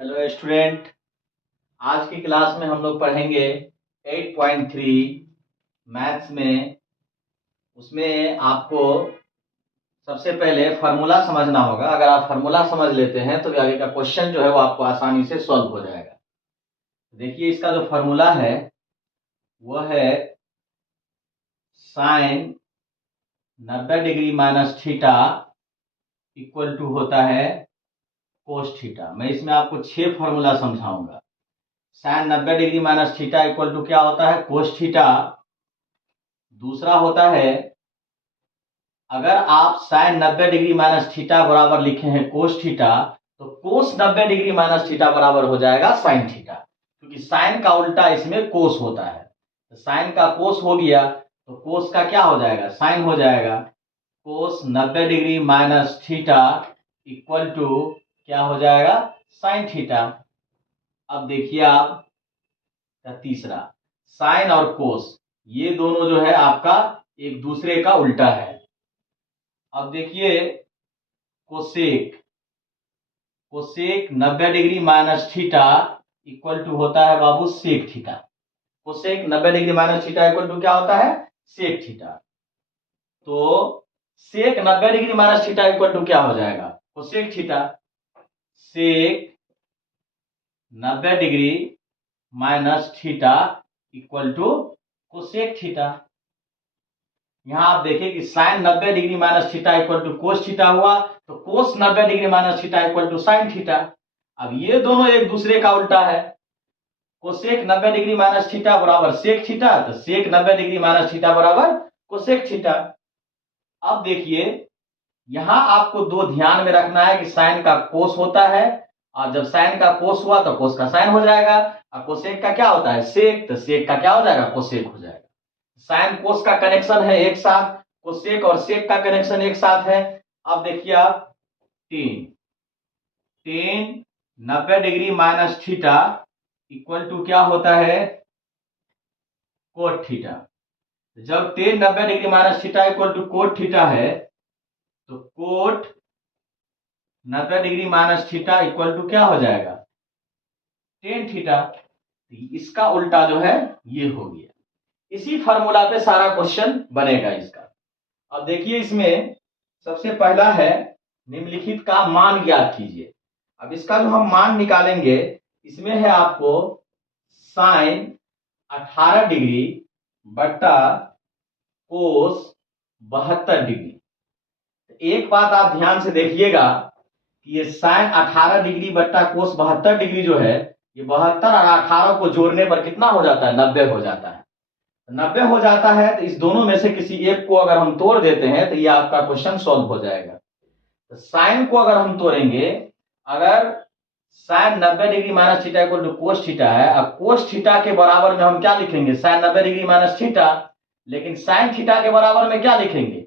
Hello student. आज की class में हम लोग पढ़ेंगे 8.3 मैथ्स में। उसमें आपको सबसे पहले फार्मूला समझना होगा। अगर आप फार्मूला समझ लेते हैं तो आगे का क्वेश्चन जो है वो आपको आसानी से सॉल्व हो जाएगा। देखिए, इसका जो फार्मूला है वो है sine 90 degree minus theta equal to होता है कोस थीटा। मैं इसमें आपको 6 फार्मूला समझाऊंगा। Sine 90 degree minus theta equal to क्या होता है? Cos theta. दूसरा होता है, अगर आप साइन 90 डिग्री माइनस थीटा बराबर लिखे हैं कोस थीटा, तो कोस 90 डिग्री माइनस थीटा बराबर हो जाएगा साइन थीटा, क्योंकि साइन का उल्टा इसमें कोस होता है। तो साइन का कोस हो गया तो कोस का क्या हो जाएगा? साइन हो जाएगा। Cos 90 degree minus theta equal to क्या हो जाएगा? Sine theta. अब देखिए आप तीसरा, साइन और कोस ये दोनों जो है आपका एक दूसरे का उल्टा है। अब देखिए, cosec cosec 90 degree minus theta equal to होता है बाबू sec theta. Cosec 90 degree minus theta equal to क्या होता है? Sec theta. तो sec 90 degree minus theta equal to क्या हो जाएगा? Cosec theta. Sec 90 degree minus theta equal to cosec theta. यहां आप देखिए कि sine 90 degree minus theta equal to cos theta हुआ, तो cos 90 degree minus theta equal to sine theta. अब ये दोनों एक दूसरे का उल्टा है। कोसेक 90 डिग्री माइनस थीटा बराबर सेक थीटा, तो सेक 90 डिग्री माइनस थीटा बराबर कोसेक थीटा। अब देखिए, यहां आपको दो ध्यान में रखना है कि साइन का कोस होता है, और जब साइन का कोस हुआ तो कोस का साइन हो जाएगा, और कोसेक का क्या होता है? सेक, तो सेक का क्या हो जाएगा? कोसेक हो जाएगा। साइन कोस का कनेक्शन है एक साथ, कोसेक और सेक का कनेक्शन एक साथ है। अब देखिए आप, tan tan 90 degree minus theta equal to क्या होता है? Cot theta. जब tan 90 degree minus theta equal to cot theta है, तो cot 90 degree minus theta equal to क्या हो जाएगा? Tan theta. इसका उल्टा जो है ये हो गया। इसी फार्मूला पे सारा क्वेश्चन बनेगा इसका। अब देखिए, इसमें सबसे पहला है निम्नलिखित का मान ज्ञात कीजिए। अब इसका जो हम मान निकालेंगे, इसमें है आपको साइन 18 डिग्री बट्टा कोस 72 डिग्री। एक बात आप ध्यान से देखिएगा कि ये साइन 18 डिग्री बट्टा कोस 72 डिग्री जो है, ये 72 और 18 को जोड़ने पर कितना हो जाता है? 90 हो जाता है। 90 हो जाता है, तो इस दोनों में से किसी एक को अगर हम तोड़ देते हैं तो ये आपका क्वेश्चन सॉल्व हो जाएगा। तो साइन को अगर हम तोड़ेंगे, अगर sine 90 degree minus theta equal to cos theta है, अब कोस थीटा के बराबर में हम क्या लिखेंगे? Sine 90 degree minus theta. लेकिन साइन थीटा के बराबर में क्या लिखेंगे?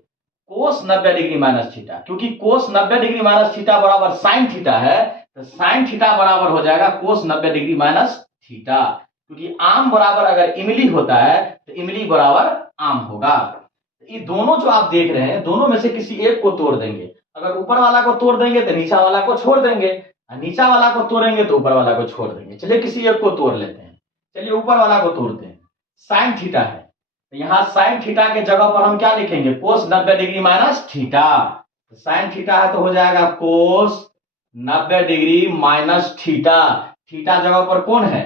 कोस 90 डिग्री माइनस थीटा, क्योंकि कोस 90 डिग्री माइनस थीटा बराबर साइन थीटा है, तो साइन थीटा बराबर हो जाएगा कोस 90 डिग्री माइनस थीटा। क्योंकि आम बराबर अगर इमली होता है तो इमली बराबर आम होगा। ये दोनों जो आप देख रहे हैं, दोनों में से किसी एक को तोड़ देंगे। अगर ऊपर वाला को तोड़ देंगे तो नीचा वाला को छोड़ देंगे, और नीचा वाला को तोड़ेंगे तो ऊपर वाला को छोड़ देंगे। चलिए किसी एक को तोड़ लेते हैं। चलिए ऊपर वाला को तोड़ते हैं। साइन थीटा है, तो यहां साइन थीटा के जगह पर हम क्या लिखेंगे? कोस 90 degree minus theta. Sine theta है तो हो जाएगा cos 90 degree minus theta. Theta जगह पर कौन है?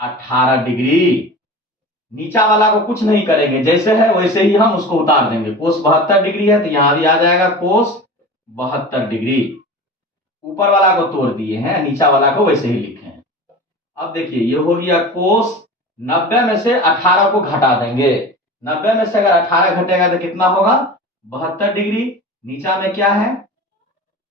18 डिग्री। नीचा वाला को कुछ नहीं करेंगे, जैसे है वैसे ही हम उसको उतार देंगे। कोस 72 डिग्री है तो यहां भी आ जाएगा कोस 72 डिग्री। ऊपर वाला को तोड़ दिए हैं, नीचा वाला को वैसे ही लिखे हैं। अब देखिए, ये हो गया कोस 90 में से 18 को घटा देंगे। 90 में से अगर 18 घटेगा तो कितना होगा? 72 डिग्री। नीचा में क्या है?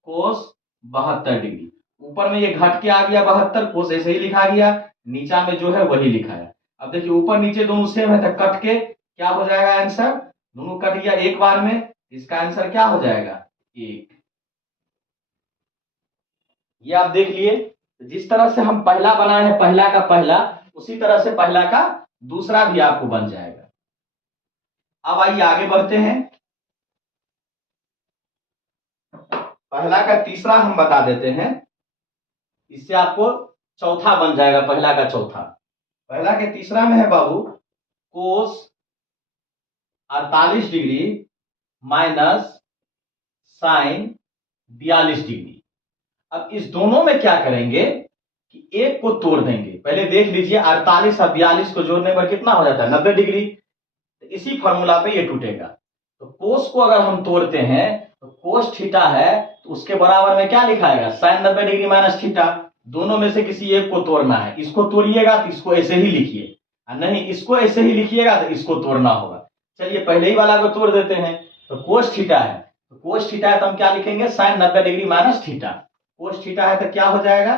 कोस 72 डिग्री। ऊपर में ये घट के आ गया 72, कोस ऐसे ही लिखा गया, नीचा में जो है वही लिखा है। अब देखिए, ऊपर नीचे दोनों सेम है तो कट के क्या हो जाएगा आंसर? दोनों कट गया एक बार में, इसका आंसर क्या हो जाएगा? 1। ये आप देख लिए। जिस तरह से हम पहला बनाए हैं, पहला का पहला, उसी तरह से पहला का दूसरा भी आपको बन जाएगा। अब आइए आगे बढ़ते हैं। पहला का तीसरा हम बता देते हैं। इससे आपको चौथा बन जाएगा, पहला का चौथा। पहला के तीसरा में है बाबू कोस 48 डिग्री माइनस साइन 42 डिग्री। अब इस दोनों में क्या करेंगे कि एक को तोड़ देंगे। पहले देख लीजिए 48 और 42 को जोड़ने पर कितना हो जाता है 90 डिग्री। तो इसी फॉर्मूला पे ये टूटेगा। तो कोस को अगर हम तोड़ते हैं तो कोस थीटा है तो उसके बराबर में क्या लिखाएगा साइन 90 डिग्री माइनस थीटा। दोनों में से किसी एक को तोड़ना है। इसको तोड़िएगा तो इसको ऐसे ही लिखिए, नहीं इसको ऐसे ही लिखिएगा तो इसको तोड़ना होगा। चलिए पहले ही वाला को तोड़ देते हैं। तो कोस थीटा है, तो कोस थीटा है तो हम क्या लिखेंगे sine 90 degree minus theta. Cos theta है तो क्या हो जाएगा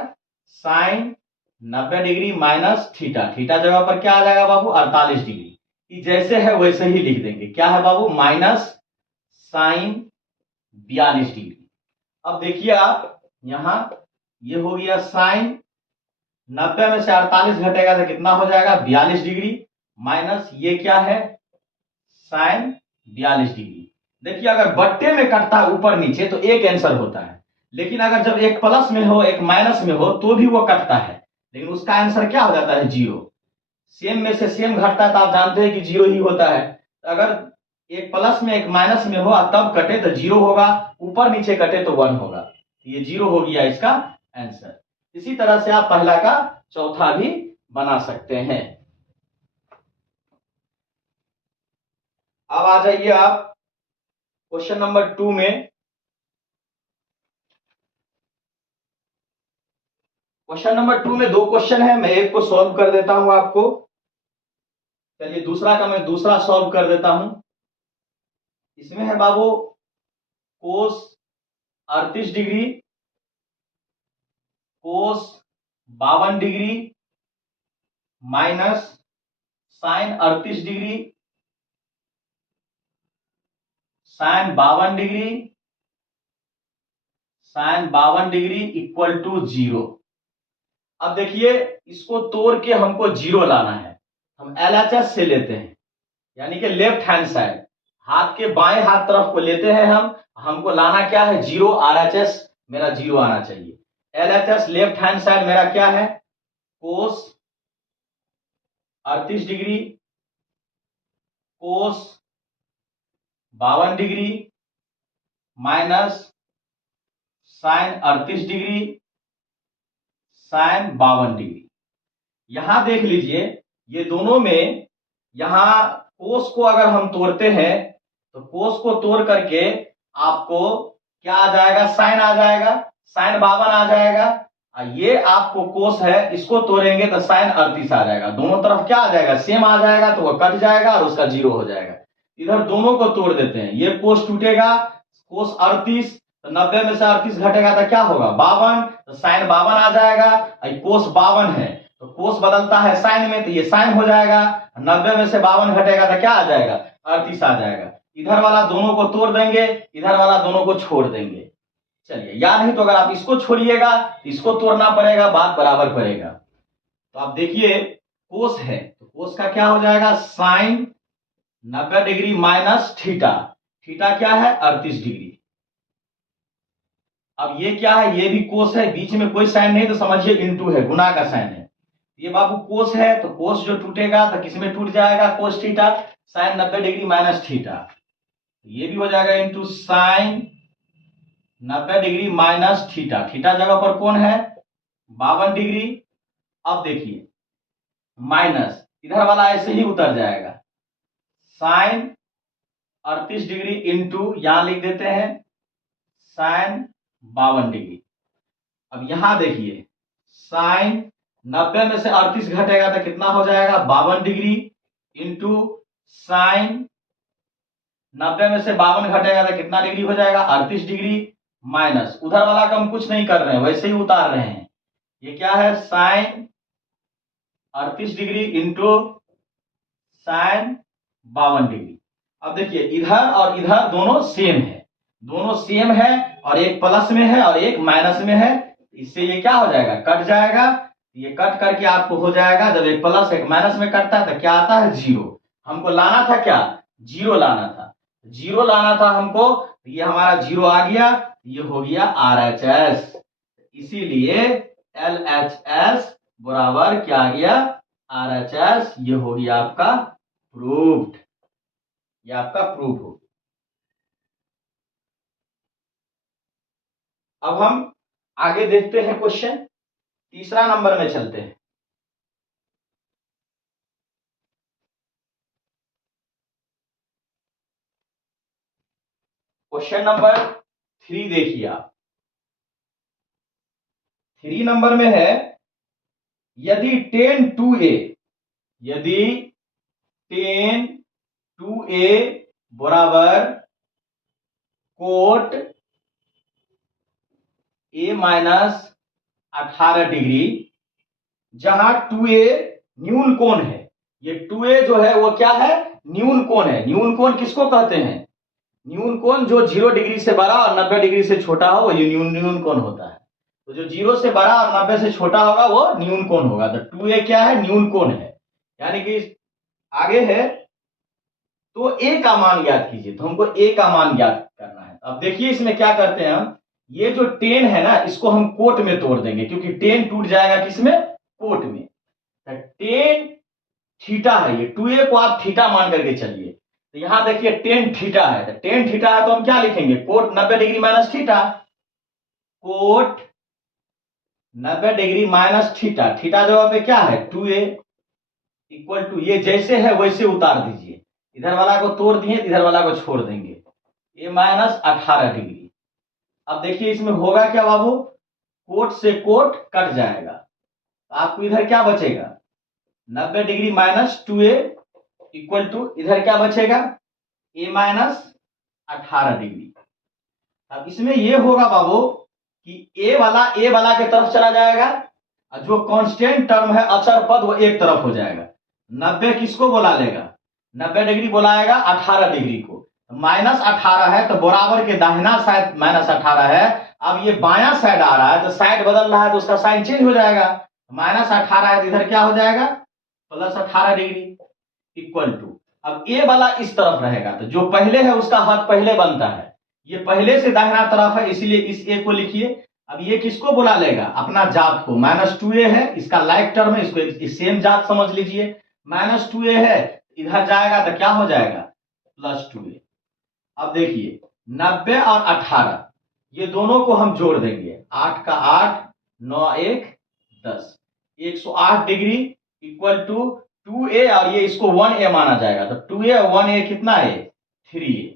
sine 90 degree minus theta. Theta जगह पर क्या आ जाएगा बाबू 48 डिग्री। जैसे है वैसे ही लिख देंगे। क्या है बाबू माइनस साइन 42 डिग्री। अब देखिए आप यहां ये हो गया साइन 90 में से 48 घटेगा तो कितना हो जाएगा 42 डिग्री माइनस ये क्या है साइन 42 डिग्री। देखिए अगर बट्टे में कटता है ऊपर नीचे तो एक आंसर होता है, लेकिन अगर जब एक प्लस में हो एक माइनस में हो तो भी वो कटता है, लेकिन उसका आंसर क्या हो जाता है जीरो। सेम में से सेम घटता है तो आप जानते हैं कि जीरो ही होता है। अगर एक प्लस में एक माइनस में हो तब कटे तो जीरो होगा, ऊपर नीचे कटे तो 1 होगा। ये जीरो हो गया इसका आंसर। इसी तरह से आप पहला का चौथा भी बना सकते हैं। अब आ जाइए आप क्वेश्चन नंबर 2 में। क्वेश्चन नंबर 2 में 2 क्वेश्चन है, मैं एक को सॉल्व कर देता हूं आपको। चलिए दूसरा का मैं दूसरा सॉल्व कर देता हूं। इसमें है बाबू cos 38 degree cos 52 degree minus sine 38 degree sine 52 degree equal to 0। अब देखिए इसको तोड़ के हमको 0 लाना है। हम LHS से लेते हैं, यानी कि लेफ्ट हैंड साइड, हाथ के बाएं हाथ तरफ को लेते हैं हम। हमको लाना क्या है 0। RHS मेरा 0 आना चाहिए। LHS लेफ्ट हैंड साइड मेरा क्या है cos 38 degree cos 52 degree minus sine 38 degree sine 52 degree. यहां देख लीजिए ये दोनों में यहां कोस को अगर हम तोड़ते हैं तो कोस को तोड़ करके आपको क्या आ जाएगा साइन आ जाएगा, साइन 52 आ जाएगा। ये आपको कोस है इसको तोड़ेंगे तो साइन 38 आ जाएगा। दोनों तरफ क्या आ जाएगा सेम आ जाएगा तो वह कट जाएगा और उसका 0 हो जाएगा। इधर दोनों को तोड़ देते हैं। ये कोस टूटेगा कोस 38 तो 90 में से 38 घटेगा तो क्या होगा 52, तो साइन 52 आ जाएगा। कोस 52 है तो कोस बदलता है साइन में, तो ये साइन हो जाएगा। 90 में से 52 घटेगा तो क्या आ जाएगा 38 आ जाएगा। इधर वाला दोनों को तोड़ देंगे, इधर वाला दोनों को छोड़ देंगे। चलिए या नहीं तो अगर आप इसको छोड़िएगा तो इसको तोड़ना पड़ेगा, बात बराबर पड़ेगा। तो आप देखिए कोस है तो कोस का क्या हो जाएगा sine 90 degree minus theta. Theta क्या है 38 डिग्री। अब ये क्या है ये भी कोस है, बीच में कोई साइन नहीं तो समझिए इनटू है, गुना का साइन है। ये बाबू कोस है तो कोस जो टूटेगा तो किसमें टूट जाएगा cos theta sine 90 degree minus theta. ये भी हो जाएगा into sine 90 degree minus theta. Theta जगह पर कौन है 52 डिग्री। अब देखिए माइनस इधर वाला ऐसे ही उतर जाएगा साइन 38 डिग्री इंटू यहां लिख देते हैं साइन 52 डिग्री। अब यहां देखिए साइन 90 में से 38 घटेगा तो कितना हो जाएगा 52 डिग्री इंटू साइन 90 में से 52 घटेगा तो कितना डिग्री हो जाएगा 38 डिग्री माइनस उधर वाला का हम कुछ नहीं कर रहे हैं वैसे ही उतार रहे हैं। ये क्या है sine 38 degree into sine 52 degree. अब देखिए इधर और इधर दोनों सेम है, दोनों सेम है और एक प्लस में है और एक माइनस में है। इससे ये क्या हो जाएगा कट जाएगा। ये कट करके आपको हो जाएगा जब एक प्लस एक माइनस में कटता है तो क्या आता है 0। हमको लाना था क्या 0 लाना था, 0 लाना था हमको। ये हमारा 0 आ गया, ये हो गया RHS। इसीलिए LHS बराबर क्या आ गया, RHS। ये हो गया आपका प्रूव्ड, ये आपका प्रूफ हो गया। अब हम आगे देखते हैं क्वेश्चन, तीसरा नंबर में चलते हैं। क्वेश्चन नंबर 3 देखिए आप। 3 नंबर में है, यदि 10 2a, यदि 10 2a बराबर कोट a माइनस 18 डिग्री, जहां 2a न्यून कोण है। ये 2a जो है वो क्या है, न्यून कोण है। न्यून कोण किसको कहते हैं, न्यून कोण जो 0 डिग्री से बड़ा और 90 डिग्री से छोटा हो, ये न्यून कोण होता है। तो जो 0 से बड़ा और 90 से छोटा होगा वो न्यून कोण होगा। तो 2a क्या है, न्यून कोण है। यानी कि आगे है, तो a का मान ज्ञात कीजिए। तो हमको a का मान ज्ञात करना है। अब देखिए इसमें क्या करते हैं हम, ये जो 10 है ना, इसको हम कोट में तोड़ देंगे, क्योंकि 10 टूट जाएगा किसमें, कोट में। तो 10 थीटा है, ये 2a को आप थीटा मान करके चलिए। तो यहां देखिए 10 थीटा है, तो 10 थीटा है तो हम क्या लिखेंगे, cot 90 degree minus theta. Cot 90 degree minus theta, theta जगह पे क्या है 2a इक्वल टू, ये जैसे है वैसे उतार दीजिए। इधर वाला को तोड़ दिए, इधर वाला को छोड़ देंगे, a माइनस 18 डिग्री। अब देखिए इसमें होगा क्या बाबू, कोट से कोट कट जाएगा, तो आपको इधर क्या बचेगा, 90 degree minus 2a equal to, इधर क्या बचेगा, a माइनस 18 डिग्री। अब इसमें ये होगा बाबू कि a वाला के तरफ चला जाएगा, और जो कांस्टेंट टर्म है अचर पद वो एक तरफ हो जाएगा। 90 किसको बुला लेगा, 90 डिग्री बुलाएगा 18 डिग्री को। माइनस 18 है तो बराबर के दाहिना साइड माइनस 18 है। अब ये बायां साइड आ रहा है तो साइड बदल रहा है तो उसका साइन चेंज हो जाएगा। माइनस 18 है तो इधर क्या हो जाएगा, प्लस 18 डिग्री इक्वल टू। अब ए वाला इस तरफ रहेगा, तो जो पहले है उसका हाथ पहले बनता है। ये पहले से दाहिना तरफ है, इसीलिए इस ए को लिखिए। अब ये किसको बुला लेगा, अपना जात को। माइनस 2a है, इसका लाइक टर्म है, इसको सेम जात समझ लीजिए। माइनस 2a है, इधर जाएगा तो क्या हो जाएगा, प्लस 2a। अब देखिए 90 और 18 ये दोनों को हम जोड़ देंगे, 8 का 8, 9 1 10, 108 डिग्री इक्वल टू 2a, और ये इसको 1a माना जाएगा। तो 2a और 1a कितना है, 3a।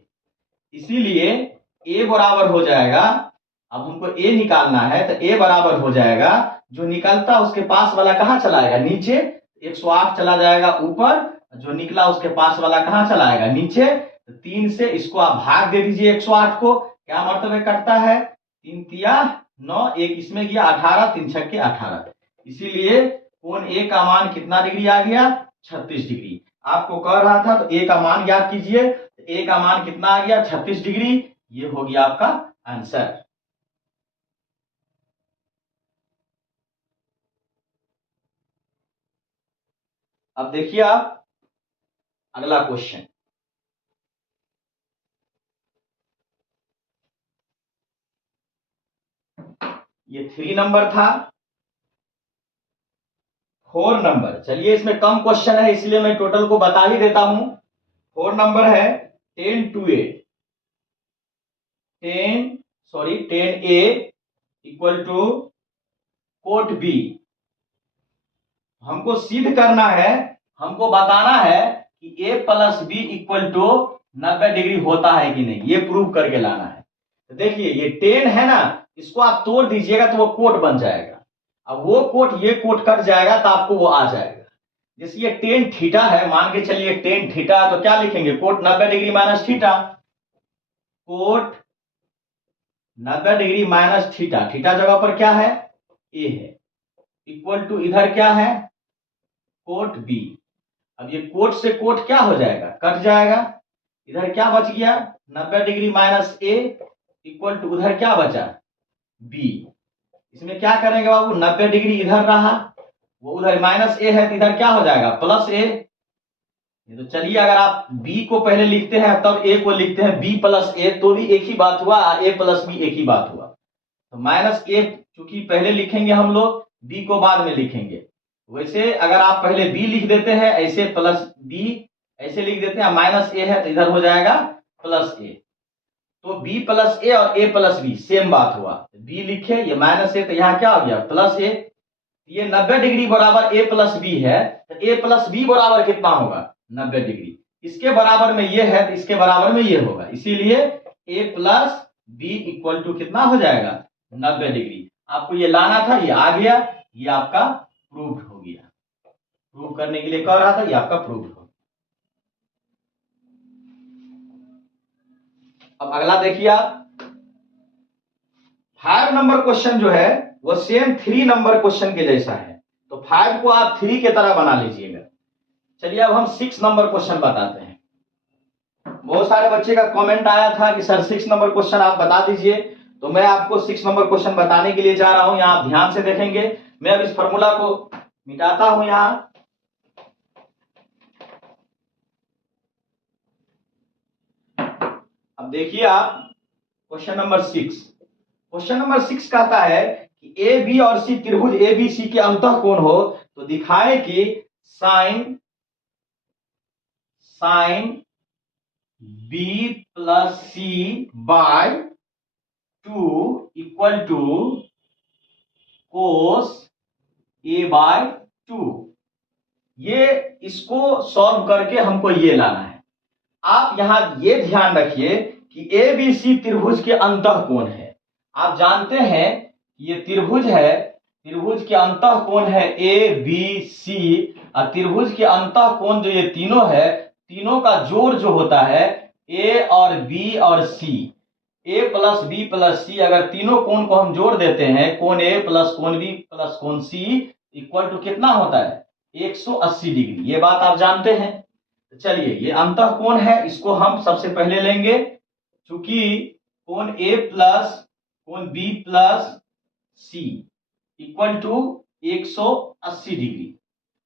इसीलिए a बराबर हो जाएगा, अब हमको a निकालना है तो a बराबर हो जाएगा, जो निकलता उसके पास वाला कहां चला जाएगा, नीचे। 108 चला जाएगा ऊपर, जो निकला उसके पास वाला कहां चला जाएगा, नीचे। तो 3 से इसको आप भाग दे दीजिए 108 को, क्या मर्तबे कटता है, 3 तिया 9, 1 इसमें गया 18, 3 छक्के 18। इसीलिए कोण a का मान कितना डिग्री आ गया, 36 डिग्री। आपको कह रहा था तो a का मान ज्ञात कीजिए, तो a का मान कितना आ गया, 36 डिग्री। ये हो गया आपका आंसर। अब देखिए आप अगला क्वेश्चन, ये 3 नंबर था। 4 नंबर, चलिए इसमें कम क्वेश्चन है इसलिए मैं टोटल को बता ही देता हूं। 4 नंबर है 10 2a, 10a equal to coat b। हमको सिद्ध करना है, हमको बताना है कि a plus B equal to 90 degree होता है कि नहीं, ये प्रूव करके लाना है। तो देखिए ये 10 है ना, इसको आप तोड़ दीजिएगा तो वो कोट बन जाएगा। अब वो कोट ये कोट कट जाएगा तो आपको वो आ जाएगा। जैसे ये 10 थीटा है, मान के चलिए 10 थीटा, तो क्या लिखेंगे, cot 90 degree minus theta. Cot 90 degree minus theta, theta जगह पर क्या है, ए है, इक्वल टू इधर क्या है, कोट बी। अब ये कोट से कोट क्या हो जाएगा, कट जाएगा। इधर क्या बच गया, 90 degree minus A equal to उधर क्या बचा, बी। इसमें क्या करेंगे बाबू, 90 डिग्री इधर रहा, वो उधर माइनस ए है तो इधर क्या हो जाएगा, प्लस ए। तो चलिए अगर आप b को पहले लिखते हैं तब a को लिखते हैं, b प्लस ए, तो भी एक ही बात हुआ, a प्लस बी एक ही बात हुआ। तो माइनस ए चूंकि पहले लिखेंगे हम लोग, बी को बाद में लिखेंगे। वैसे अगर आप पहले बी लिख देते हैं ऐसे प्लस बी ऐसे लिख देते हैं, माइनस ए है तो इधर हो जाएगा प्लस ए। तो बी प्लस ए और ए प्लस बी सेम बात हुआ। बी लिखे, ये माइनस ए तो यहाँ क्या हो गया प्लस ए। ये 90 डिग्री बराबर ए प्लस बी है, तो ए प्लस बी बराबर कितना होगा 90 डिग्री। इसके बराबर में ये है तो इसके बराबर में ये होगा, इसीलिए ए प्लस बी इक्वल टू कितना हो जाएगा 90 डिग्री। आपको ये लाना था, ये आ गया, ये आपका प्रूव्ड हो गया। प्रूव करने के लिए कह रहा था, ये आपका प्रूव्ड हो। अब अगला देखिए आप, 5 नंबर क्वेश्चन जो है वो सेम 3 नंबर क्वेश्चन के जैसा है, तो 5 को आप 3 के तरह बना लीजिएगा। चलिए अब हम 6 नंबर क्वेश्चन बताते हैं। बहुत सारे बच्चे का कमेंट आया था कि सर 6 नंबर क्वेश्चन आप बता दीजिए, तो मैं आपको 6 नंबर क्वेश्चन बताने के लिए जा रहा हूं। यहां आप ध्यान से देखेंगे, मैं अब इस फॉर्मूला को मिटाता हूं यहां। अब देखिए आप क्वेश्चन नंबर 6। क्वेश्चन नंबर 6 कहता है कि ए बी और सी त्रिभुज ए बी सी के अंतःकोण हो तो दिखाए कि sine B plus C by 2 equal to cos A by 2। ये इसको सॉल्व करके हमको ये लाना है। आप यहां ये ध्यान रखिए कि ए बी सी त्रिभुज के अंतःकोण है। आप जानते हैं ये त्रिभुज है, त्रिभुज के अंतःकोण है ए बी सी, और त्रिभुज के अंतःकोण जो ये तीनों है, तीनों का जोड़ जो होता है ए और बी और सी, ए प्लस बी प्लस सी, अगर तीनों कोण को हम जोड़ देते हैं, कोण ए प्लस कोण बी प्लस कोण सी इक्वल टू कितना होता है 180 डिग्री। ये बात आप जानते हैं। चलिए ये अंतःकोण है, इसको हम सबसे पहले लेंगे, चूंकि कोण ए प्लस कोण B plus C equal to 180 degree.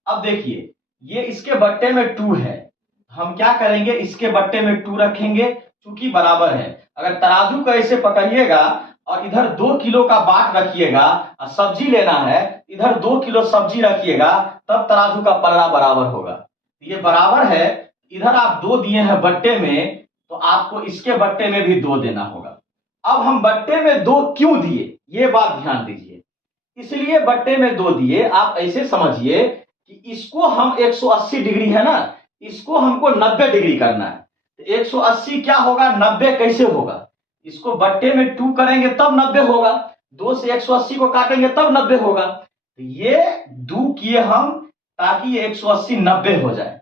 अब देखिए ये इसके बट्टे में 2 है, हम क्या करेंगे इसके बट्टे में 2 रखेंगे, चूंकि बराबर है। अगर तराजू को ऐसे पकड़िएगा और इधर 2 किलो का बाट रखिएगा और सब्जी लेना है, इधर 2 किलो सब्जी रखिएगा, तब तराजू का पलड़ा बराबर होगा। ये बराबर है, इधर आप 2 दिए हैं बट्टे में, तो आपको इसके बट्टे में भी 2 देना होगा। अब हम बट्टे में 2 क्यों दिए, ये बात ध्यान दीजिए। इसलिए बट्टे में 2 दिए, आप ऐसे समझिए कि इसको हम 180 डिग्री है ना, इसको हमको 90 डिग्री करना है। तो 180 क्या होगा 90 कैसे होगा, इसको बट्टे में 2 करेंगे तब 90 होगा, 2 से 180 को काटेंगे तब 90 होगा। तो ये 2 किए हम ताकि ये 180 90 हो जाए।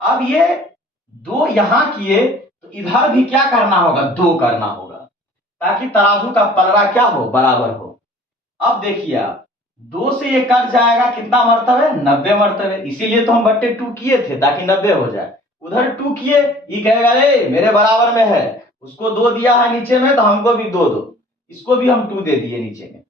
अब ये 2 यहां किए तो इधर भी क्या करना होगा 2 करना होगा, ताकि तराजू का पलड़ा क्या हो बराबर हो। अब देखिए आप 2 से ये कट जाएगा, कितना मरतब है 90 मरतब है, इसीलिए तो हम बट्टे 2 किए थे ताकि 90 हो जाए। उधर 2 किए, ये कहेगा रे मेरे बराबर में है, उसको 2 दिया है नीचे में तो हमको भी 2 दो, इसको भी हम 2 दे दिए नीचे में।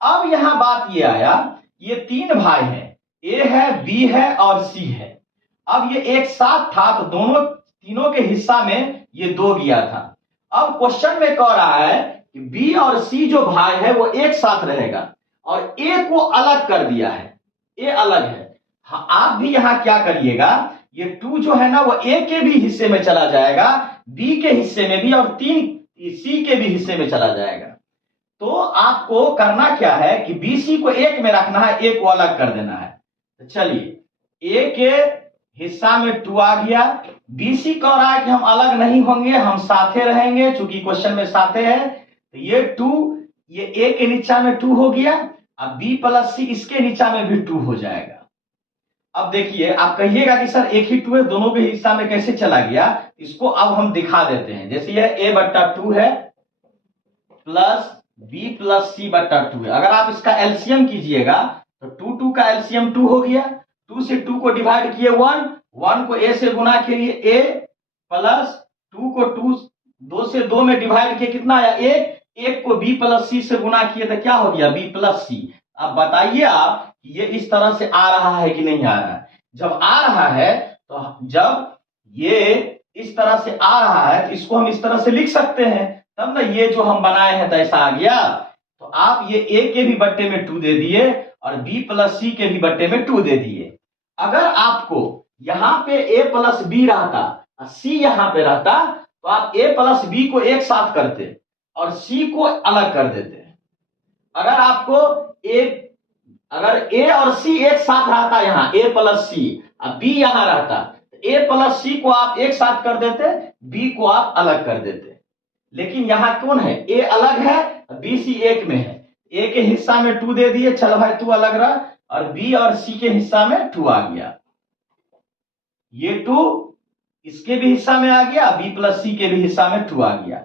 अब यहां बात ये आया, ये 3 भाई हैं, ए है बी है और सी है। अब ये एक साथ था तो दोनों तीनों के हिस्सा में ये 2 गया था। अब क्वेश्चन में कह रहा है कि बी और सी जो भाई है वो एक साथ रहेगा और ए को अलग कर दिया है, ए अलग है। हाँ, आप भी यहां क्या करिएगा, ये 2 जो है ना वो ए के भी हिस्से में चला जाएगा, बी के हिस्से में भी, और 3 सी के भी हिस्से में चला जाएगा। तो आपको करना क्या है कि बी सी को एक में रखना है, ए को अलग कर देना है। तो चलिए ए के हिस्सा में 2 आ गया, बी सी कह रहा है कि हम अलग नहीं होंगे, हम साथे रहेंगे, चूंकि क्वेश्चन में साथे है। तो ये 2 ये ए के नीचा में 2 हो गया, अब बी प्लस सी इसके नीचा में भी 2 हो जाएगा। अब देखिए आप कहिएगा कि सर एक ही 2 है, दोनों के हिस्सा में कैसे चला गया, इसको अब हम दिखा देते हैं। जैसे यह a बट्टा 2 है प्लस बी प्लस सी बट्टा 2 है, अगर आप इसका एलसीएम कीजिएगा तो 2 का एलसीएम 2 हो गया, 2 से 2 को डिवाइड किए 1, 1 को a से गुना किए a प्लस 2 को 2 से 2 में डिवाइड किए कितना आया 1, 1 को b प्लस सी से गुना किए तो क्या हो गया b प्लस सी। अब बताइए आप ये इस तरह से आ रहा है कि नहीं आ रहा है। जब आ रहा है तो जब ये इस तरह से आ रहा है तो इसको हम इस तरह से लिख सकते हैं, तब ना ये जो हम बनाए हैं तो ऐसा आ गया। तो आप ये a के भी बट्टे में 2 दे दिए और b प्लस सी के भी बट्टे में 2 दे दिए। अगर आपको यहां पे a प्लस बी रहता और c यहां पे रहता तो आप a प्लस बी को एक साथ करते और c को अलग कर देते। अगर a और c एक साथ रहता, यहां a प्लस सी और b यहां रहता, a प्लस सी को आप एक साथ कर देते, b को आप अलग कर देते। लेकिन यहां कौन है, a अलग है, b c एक में है। a के हिस्सा में 2 दे दिए, चल भाई तू अलग रहा, और b और c के हिस्सा में 2 आ गया। ये 2 इसके भी हिस्सा में आ गया, b प्लस सी के भी हिस्सा में 2 आ गया,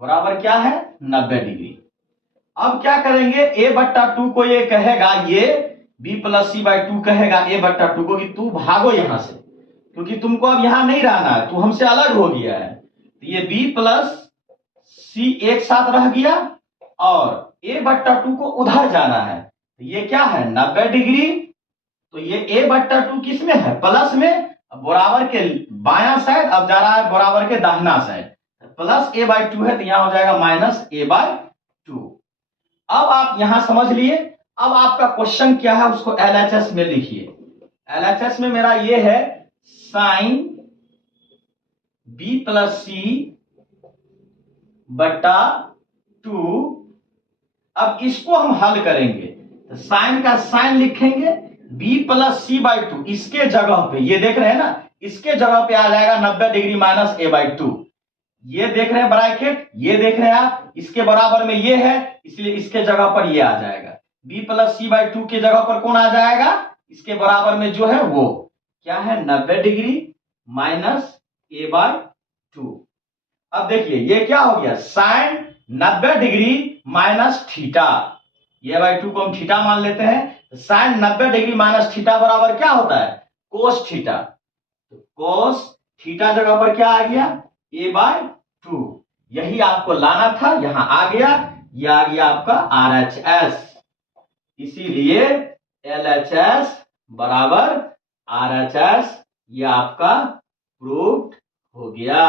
बराबर क्या है 90 डिग्री। अब क्या करेंगे, a बट्टा 2 को ये कहेगा, ये b प्लस सी बाई 2 कहेगा a बट्टा 2 को कि तू भागो यहां से, क्योंकि तुमको अब यहां नहीं रहना है, तू हमसे अलग हो गया है। तो ये b प्लस सी एक साथ रह गया और a बट्टा 2 को उधर जाना है, तो ये क्या है 90 डिग्री। तो ये a बट्टा 2 किस में है, प्लस में, बराबर के बायां साइड, अब जा रहा है बराबर के दाहिना साइड, प्लस a बाई 2 है तो यहां हो जाएगा माइनस a बाई 2। अब आप यहां समझ लिए। अब आपका क्वेश्चन क्या है उसको LHS में लिखिए। LHS में मेरा ये है साइन b प्लस सी बटा 2। अब इसको हम हल करेंगे तो साइन का साइन लिखेंगे, b प्लस सी बाई 2 इसके जगह पे, ये देख रहे हैं ना, इसके जगह पे आ जाएगा 90 डिग्री माइनस a बाई 2। ये देख रहे हैं ब्रैकेट, ये देख रहे हैं आप, इसके बराबर में ये है, इसलिए इसके जगह पर ये आ जाएगा। b प्लस सी बाई 2 के जगह पर कौन आ जाएगा, इसके बराबर में जो है वो क्या है 90 डिग्री माइनस a बाई 2। अब देखिए ये क्या हो गया, साइन 90 डिग्री माइनस थीटा, ये बाई 2 को हम थीटा मान लेते हैं। साइन 90 डिग्री माइनस थीटा बराबर क्या होता है, कोस थीटा। तो कोस थीटा जगह पर क्या आ गया, a बाई 2। यही आपको लाना था, यहां आ गया, ये आ गया आपका RHS। इसीलिए LHS बराबर RHS, ये आपका प्रूव्ड हो गया।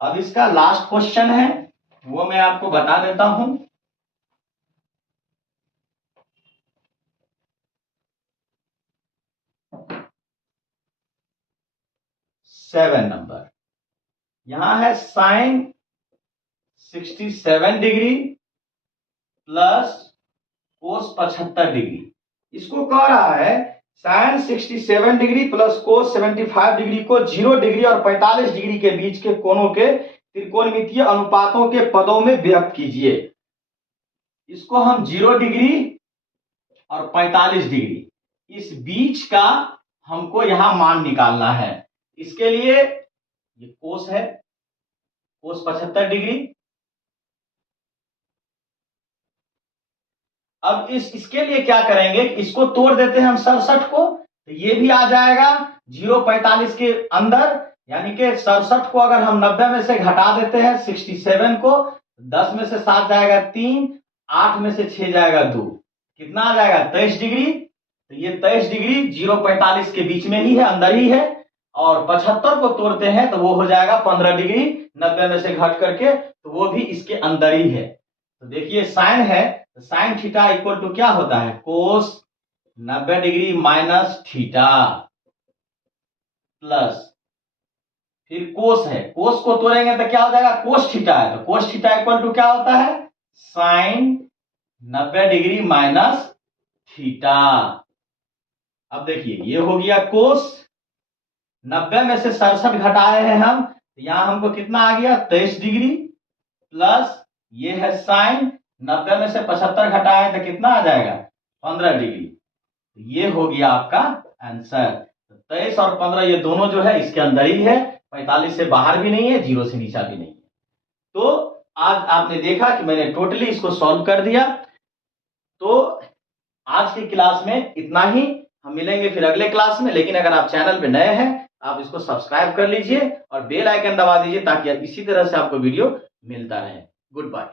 अब इसका लास्ट क्वेश्चन है, वो मैं आपको बता देता हूं। सेवन नंबर, यहां है sine 67 degree plus cos 75 degree. इसको कह रहा है sine 67 degree plus cos 75 degree को 0 डिग्री और 45 डिग्री के बीच के कोणों के त्रिकोणमितीय अनुपातों के पदों में व्यक्त कीजिए। इसको हम 0 डिग्री और 45 डिग्री, इस बीच का हमको यहां मान निकालना है। इसके लिए ये कोस है, कोस 75 डिग्री। अब इसके लिए क्या करेंगे, इसको तोड़ देते हैं हम 67 को, तो ये भी आ जाएगा 0.45 के अंदर, यानी कि 67 को अगर हम 90 में से घटा देते हैं 67 को, 10 में से 7 जाएगा 3, 8 में से 6 जाएगा 2, कितना आ जाएगा 23 डिग्री। तो ये 23 डिग्री 0.45 के बीच में ही है, अंदर ही है। और 75 को तोड़ते हैं तो वो हो जाएगा 15 डिग्री 90 में से घट करके, तो वो भी इसके अंदर ही है। तो देखिए साइन है, तो साइन थीटा इक्वल टू क्या होता है, कोस 90 डिग्री माइनस थीटा प्लस फिर कोस है, कोस को तोड़ेंगे तो क्या हो जाएगा, कोस थीटा है, तो कोस थीटा इक्वल टू क्या होता है, साइन 90 डिग्री माइनस थीटा। अब देखिए ये हो गया कोस, 90 में से 67 घटाए हैं हम, तो यहां हमको कितना आ गया 23 डिग्री प्लस ये है साइन, 90 में से 75 घटाए तो कितना आ जाएगा 15 डिग्री। ये हो गया आपका आंसर। 23 और 15 ये दोनों जो है इसके अंदर ही है, 45 से बाहर भी नहीं है, 0 से नीचा भी नहीं है। तो आज आपने देखा कि मैंने टोटली इसको सॉल्व कर दिया। तो आज की क्लास में इतना ही, हम मिलेंगे फिर अगले क्लास में। लेकिन अगर आप चैनल पे नए हैं आप इसको सब्सक्राइब कर लीजिए और बेल आइकन दबा दीजिए ताकि इसी तरह से आपको वीडियो मिलता रहे। Good bye.